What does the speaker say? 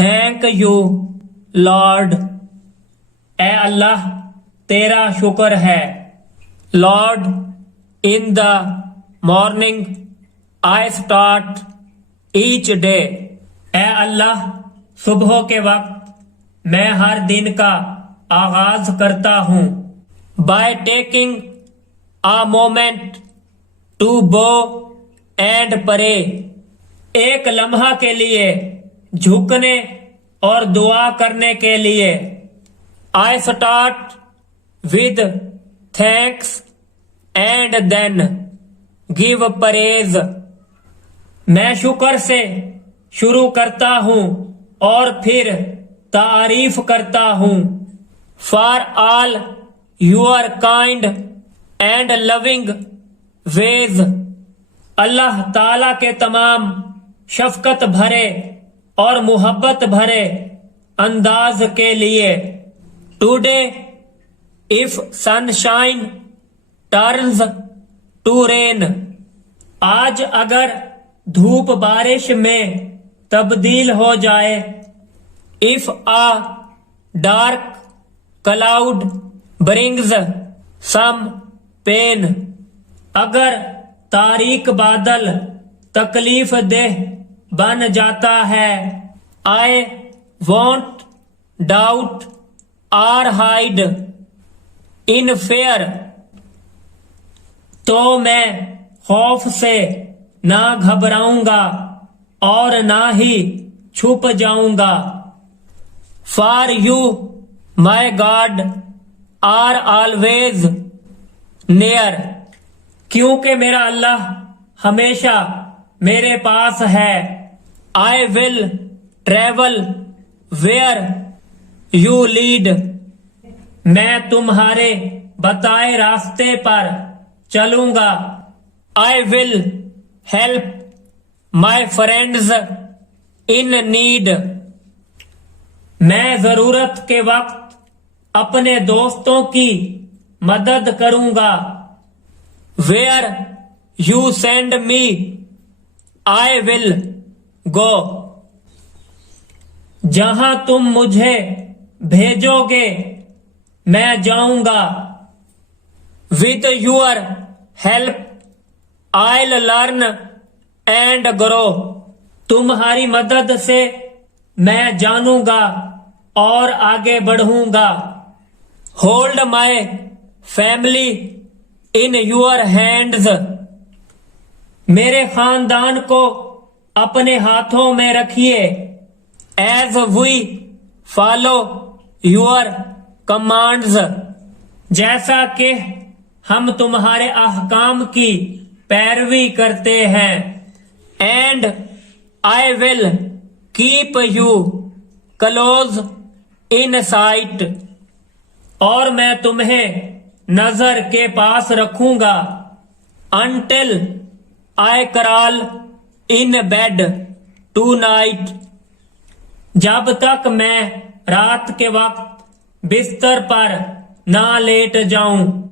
Thank you lord. ए अल्लाह तेरा शुक्र है। Lord in the morning I start each day. ए अल्लाह सुबह के वक्त मैं हर दिन का आगाज करता हूँ। By taking a moment to bow and pray. एक लम्हा के लिए झुकने और दुआ करने के लिए। I start with thanks and then give praise. मैं शुक्र से शुरू करता हूँ और फिर तारीफ करता हूँ। For all your kind and loving ways. Allah ताला के तमाम शफकत भरे और मोहब्बत भरे अंदाज के लिए। Today if sunshine turns to rain. आज अगर धूप बारिश में तब्दील हो जाए। If a dark cloud brings some pain. अगर तारीक बादल तकलीफ देह बन जाता है। I won't doubt or hide in fear. तो मैं खौफ से ना घबराऊंगा और ना ही छुप जाऊंगा। For you my God are always near. क्योंकि मेरा अल्लाह हमेशा मेरे पास है। I will travel where you lead. मैं तुम्हारे बताए रास्ते पर चलूंगा। I will help my friends in need. मैं जरूरत के वक्त अपने दोस्तों की मदद करूंगा। Where you send me I will go. जहां तुम मुझे भेजोगे मैं जाऊंगा। With your help I'll learn and grow. तुम्हारी मदद से मैं जानूंगा और आगे बढ़ूंगा। Hold my family in your hands. मेरे खानदान को अपने हाथों में रखिए। As we follow your commands. जैसा कि हम तुम्हारे अहकाम की पैरवी करते हैं। And I will keep you close in sight. और मैं तुम्हें नजर के पास रखूंगा। Until I crawl in bed tonight. जब तक मैं रात के वक्त बिस्तर पर ना लेट जाऊं।